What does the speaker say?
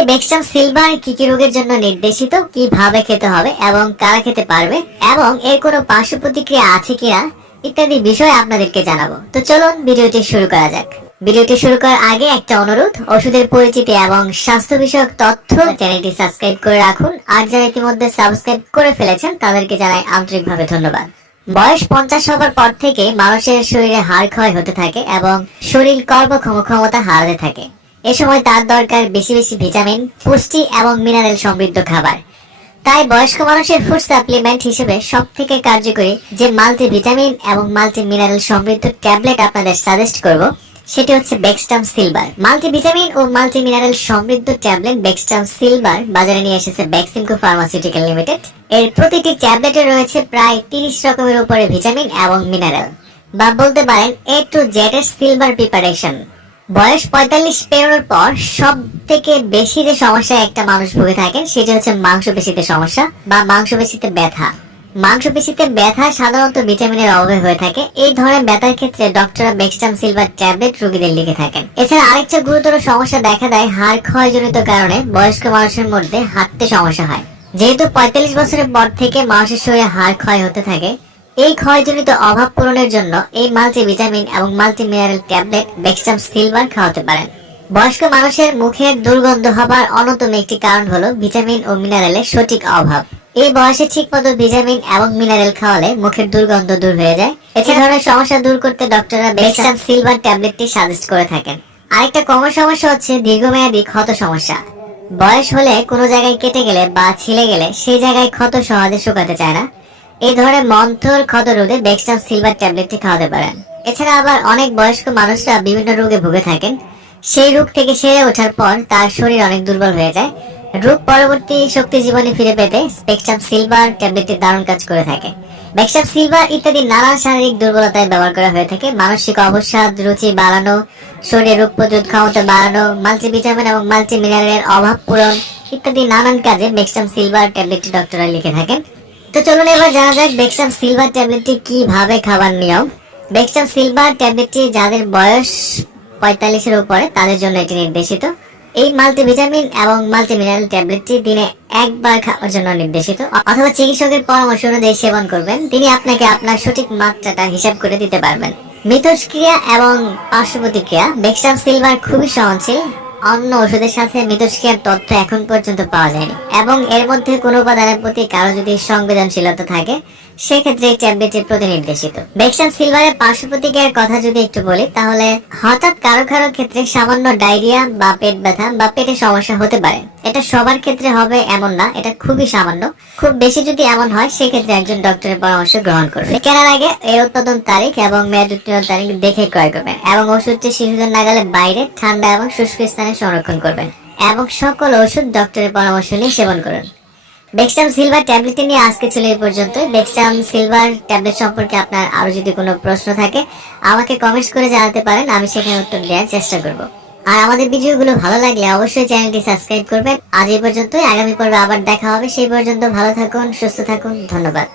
এই সিলভার কি কি রোগের জন্য নির্দেশিত? কীভাবে খেতে হবে? এবং কারা খেতে পারবে? এবং এর কোনো পার্শ্ব প্রতিক্রিয়া আছে কিনা? ইত্যাদি বিষয় আপনাদেরকে জানাব। তো চলুন ভিডিওটি শুরু করা যাক। ভিডিওটি শুরু করার আগে একটা অনুরোধ, ওষুধের পরিচিতি এবং স্বাস্থ্য বিষয়ক তথ্য চ্যানেলটি সাবস্ক্রাইব করে রাখুন। আর যারা ইতিমধ্যে সাবস্ক্রাইব করে ফেলেছেন, তাদেরকে জানাই আন্তরিকভাবে ধন্যবাদ। বয়স পঞ্চাশ হবার পর থেকে মানুষের শরীরে হাড় ক্ষয় হতে থাকে এবং শরীর কর্মক্ষম ক্ষমতা হারাতে থাকে। এ সময় তার দরকার বেশি বেশি ভিটামিন, পুষ্টি এবং মিনারেল সমৃদ্ধ খাবার। তাই বয়স্ক মানুষের ফুড সাপ্লিমেন্ট হিসেবে সব থেকে কার্যকরী যে মাল্টি ভিটামিন এবং মাল্টি মিনারেল সমৃদ্ধ ট্যাবলেট আপনাদের সাজেস্ট করব, সেটি হচ্ছে বেক্সটাম সিলভার মাল্টি ভিটামিন ও মাল্টি মিনারেল সমৃদ্ধ ট্যাবলেট বেক্সটাম সিলভার বাজারে নিয়ে এসেছে বেক্সিমকো ফার্মাসিউটিক্যাল লিমিটেড এর প্রতিটি ট্যাবলেটে রয়েছে প্রায় তিরিশ রকমের উপরে ভিটামিন এবং মিনারেল বা বলতে পারেন এ টু জেড এর সিলভার প্রিপারেশন বয়স পঁয়তাল্লিশ পেরোনোর পর সব থেকে বেশি যে সমস্যায় একটা মানুষ ভুগে থাকেন, সেটা হচ্ছে মাংসপেশিতে সমস্যা বা মাংসপেশিতে ব্যথা। মাংসপেশিতে ব্যথা সাধারণত ভিটামিনের অভাবে হয়ে থাকে। এই ধরনের ব্যথার ক্ষেত্রে ডক্টররা বেক্সটাম সিলভার ট্যাবলেট রোগীদের লিখে থাকেন। এছাড়া আরেকটা গুরুতর সমস্যা দেখা দেয় হাড় ক্ষয়জনিত কারণে বয়স্ক মানুষের মধ্যে হাঁটতে সমস্যা হয়। যেহেতু পঁয়তাল্লিশ বছরের পর থেকে মানুষের শরীরে হাড় ক্ষয় হতে থাকে এই ক্ষয়জনিত অভাব পূরণের জন্য এই মাল্টি ভিটামিন এবং multi mineral tablet Bextum silver খাওয়াতে পারেন। বয়স্ক মানুষের মুখের দুর্গন্ধ হবার অন্যতম একটি কারণ হলো ভিটামিন ও মিনারেলের সঠিক অভাব। এই বয়সে ঠিকমতো ভিটামিন এবং মিনারেল খাওয়ালে মুখের দুর্গন্ধ দূর হয়ে যায়। এছাড়া ধরনের সমস্যা দূর করতে ডক্টররা বেক্সটাম সিলভার ট্যাবলেটটি সাজেস্ট করে থাকেন। আরেকটা কমন সমস্যা হচ্ছে দীর্ঘমেয়াদী ক্ষত সমস্যা। বয়স হলে কোনো জায়গায় কেটে গেলে বা ছিলে গেলে সেই জায়গায় ক্ষত সহজে শুকাতে চায় না। এই ধরনের মন্থর ক্ষত রোধে বেক্সটাম সিলভার ট্যাবলেটটি খাওয়াতে পারেন। এছাড়া আবার অনেক বয়স্ক মানুষরা বিভিন্ন রোগে ভুগে থাকেন। সেই রোগ থেকে সেরে ওঠার পর তার শরীর অনেক দুর্বল হয়ে যায়। রোগ পরবর্তী শক্তি জীবনে ফিরে পেতে স্পেকট্রাম সিলভার ট্যাবলেটটি দারুণ কাজ করে থাকে। ব্যাকস্টাম সিলভার ইত্যাদি নানান শারীরিক দুর্বলতায় ব্যবহার করা হয়ে থাকে। মানসিক অবসাদ, রুচি বাড়ানো, শরীরে রোগ প্রতিরোধ ক্ষমতা বাড়ানো মাল্টিভিটামিন এবং মাল্টি মিনারেলের অভাব পূরণ ইত্যাদি নানান কাজে বেক্সটাম সিলভার ট্যাবলেটটি ডক্টররা লিখে থাকেন। তো চলুন এবার জানা যাক বেক্সটাম সিলভার ট্যাবলেটটি কীভাবে খাবার নিয়ম। বেক্সটাম সিলভার ট্যাবলেটটি যাদের বয়স পঁয়তাল্লিশের উপরে, তাদের জন্য এটি নির্দেশিত। এই মাল্টিভিটামিন এবং মাল্টিমিনারেল ট্যাবলেটটি দিনে একবার খাওয়ার জন্য নির্দেশিত। অথবা চিকিৎসকের পরামর্শ অনুযায়ী সেবন করবেন। তিনি আপনাকে আপনার সঠিক মাত্রাটা হিসাব করে দিতে পারবেন। মিথস্ক্রিয়া এবং পার্শ্ব প্রতিক্রিয়া বেক্সটাম সিলভার খুবই সহনশীল। অন্য ওষুধের সাথে মিথস্ক্রিয়ার তথ্য এখন পর্যন্ত পাওয়া যায়নি। এবং এর মধ্যে কোনো উপাদানের প্রতি কারও যদি সংবেদনশীলতা থাকে সেক্ষেত্রে এই ট্যাবলেটটি প্রতিনির্দেশিত। বেক্সটাম সিলভারের পার্শ্ব প্রতিক্রিয়ার কথা যদি একটু বলি, তাহলে হঠাৎ কারও কারও ক্ষেত্রে সামান্য ডায়রিয়া বা পেট ব্যথা বা পেটে সমস্যা হতে পারে। এটা সবার ক্ষেত্রে হবে এমন না, এটা খুবই সামান্য। খুব বেশি যদি এমন হয়, সেক্ষেত্রে একজন ডক্টরের পরামর্শ গ্রহণ করবে কেনার আগে এর উৎপাদন তারিখ এবং মেয়াদ উত্তীর্ণ তারিখ দেখে ক্রয় করবেন এবং ওষুধটি শিশুদের নাগালে বাইরে, ঠান্ডা এবং শুষ্ক স্থানে সংরক্ষণ করবেন এবং সকল ওষুধ ডক্টরের পরামর্শ নিয়ে সেবন করুন। বেক্সটাম সিলভার ট্যাবলেটটি নিয়ে আজকে ছিল এই পর্যন্ত বেক্সটাম সিলভার ট্যাবলেট সম্পর্কে আপনার আরও যদি কোনো প্রশ্ন থাকে, আমাকে কমেন্টস করে জানাতে পারেন, আমি সেখানে উত্তর দেওয়ার চেষ্টা করব। আর আমাদের ভিডিওগুলো ভালো লাগলে অবশ্যই চ্যানেলটি সাবস্ক্রাইব করবেন। আজ এই পর্যন্তই, আগামী পর্বে আবার দেখা হবে। সেই পর্যন্ত ভালো থাকুন, সুস্থ থাকুন, ধন্যবাদ।